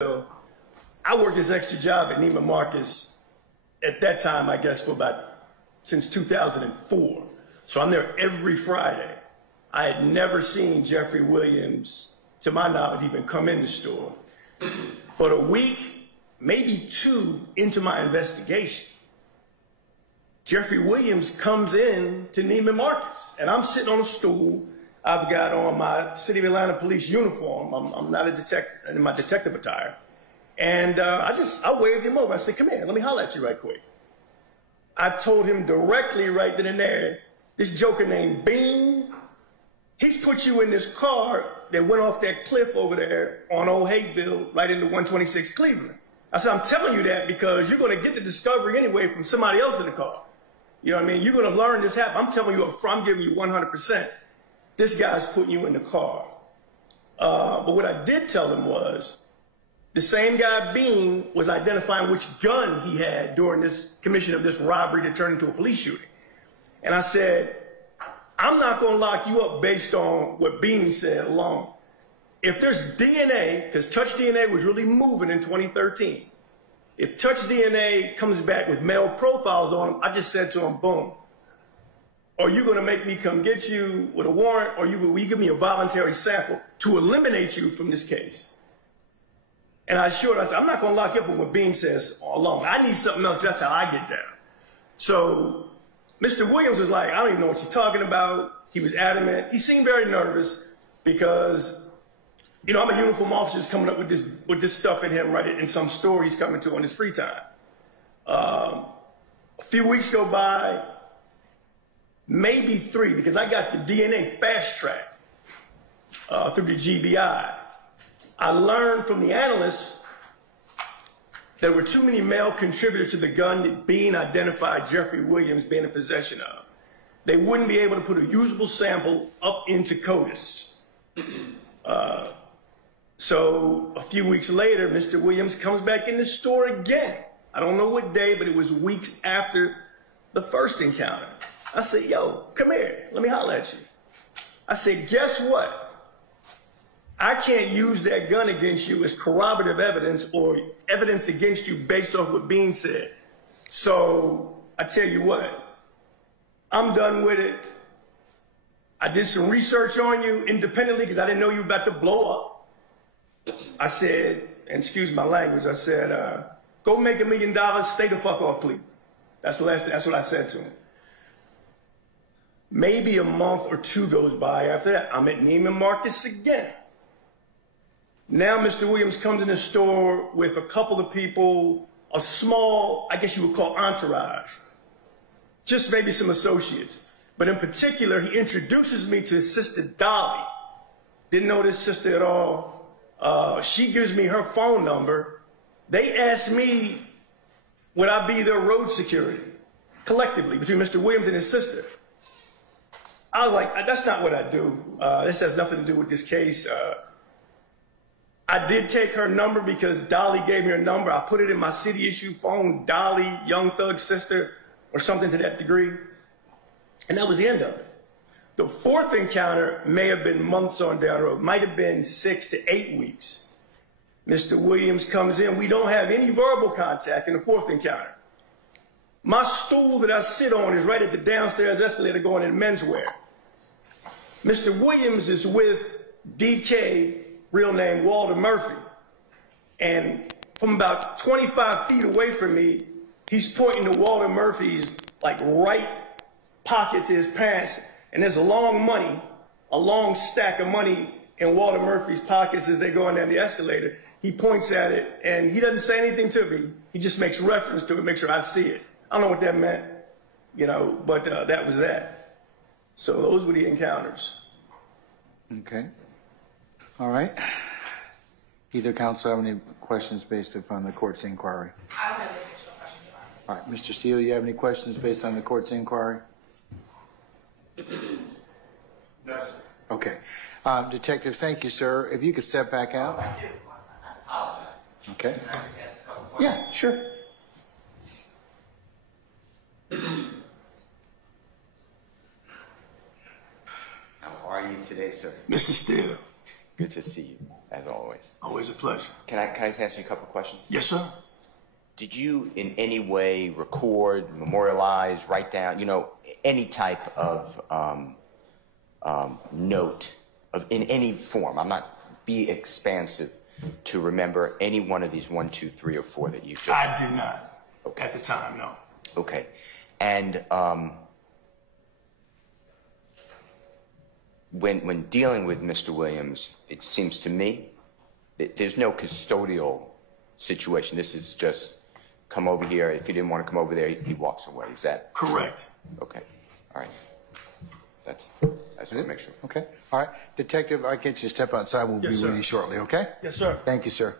I worked this extra job at Neiman Marcus at that time, I guess, since 2004. So I'm there every Friday. I had never seen Jeffrey Williams, to my knowledge, even come in the store. But a week, maybe two into my investigation, Jeffrey Williams comes in to Neiman Marcus, and I'm sitting on a stool. I've got on my City of Atlanta police uniform. I'm not a detective, in my detective attire. And I waved him over. I said, come here, let me holler at you right quick. I told him directly right then and there, this joker named Bean, he's put you in this car that went off that cliff over there on Old Hateville, right into 126 Cleveland. I said, I'm telling you that because you're going to get the discovery anyway from somebody else in the car. You know what I mean? You're going to learn this happened. I'm telling you up front, I'm giving you 100%. This guy's putting you in the car. But what I did tell him was, the same guy, Bean, was identifying which gun he had during this commission of this robbery that turned into a police shooting. And I said, I'm not going to lock you up based on what Bean said alone. If there's DNA, because Touch DNA was really moving in 2013, if Touch DNA comes back with male profiles on him, I just said to him, boom. Are you going to make me come get you with a warrant, or will you give me a voluntary sample to eliminate you from this case? And I assured, I said, I'm not going to lock you up with what Bean says alone. I need something else. That's how I get down. So Mr. Williams was like, I don't even know what you're talking about. He was adamant. He seemed very nervous because, you know, I'm a uniform officer just coming up with this stuff in him, right, in some store he's coming to on his free time. A few weeks go by, maybe 3, because I got the DNA fast-tracked through the GBI. I learned from the analysts there were too many male contributors to the gun that Bean identified Jeffrey Williams being in possession of. They wouldn't be able to put a usable sample up into CODIS. So a few weeks later, Mr. Williams comes back in the store again. I don't know what day, but it was weeks after the first encounter. I said, yo, come here. Let me holler at you. I said, guess what? I can't use that gun against you as corroborative evidence or evidence against you based off what Bean said. So I tell you what, I'm done with it. I did some research on you independently because I didn't know you were about to blow up. I said, and excuse my language, I said, go make $1 million, stay the fuck off Cleveland. That's what I said to him. Maybe a month or 2 goes by after that. I'm at Neiman Marcus again. Now Mr. Williams comes in the store with a couple of people, a small, I guess you would call entourage, just maybe some associates. But in particular, he introduces me to his sister, Dolly. Didn't know this sister at all. She gives me her phone number. They asked me, would I be their road security, collectively, between Mr. Williams and his sister. I was like, that's not what I do. This has nothing to do with this case. I did take her number because Dolly gave me her number. I put it in my city issue phone, Dolly, Young Thug's sister, or something to that degree. And that was the end of it. The 4th encounter may have been months on down the road, might have been 6 to 8 weeks. Mr. Williams comes in. We don't have any verbal contact in the 4th encounter. My stool that I sit on is right at the downstairs escalator going in menswear. Mr. Williams is with DK, real name Walter Murphy. And from about 25 feet away from me, he's pointing to Walter Murphy's like right pocket to his pants. And there's a long stack of money in Walter Murphy's pockets as they go on down the escalator. He points at it and he doesn't say anything to me. He just makes reference to it, make sure I see it. I don't know what that meant, you know, but that was that. So those were the encounters. Okay. All right. Either counsel have any questions based upon the court's inquiry? I don't have any additional questions, Your Honor. All right. Mr. Steele, you have any questions based on the court's inquiry? No, sir. Okay. Detective, thank you, sir. If you could step back out. Okay. Yeah, sure. How are you today, sir? Mr. Steele, Good to see you, as always. Always a pleasure. Can I just ask you a couple of questions? Yes, sir. Did you in any way record, memorialize, write down, any type of note in any form? I'm not be expansive to remember any one of these 1, 2, 3, or 4 that you just. I did not. Okay. At the time, no. Okay, and when dealing with Mr. Williams, it seems to me that there's no custodial situation. This is just come over here. If he didn't want to come over there, he walks away. Is that correct? Okay, all right. I just want to make sure. Okay. All right. Detective, I get you to step outside. We'll Yes, be sir. with you shortly, okay? Yes, sir. Thank you, sir.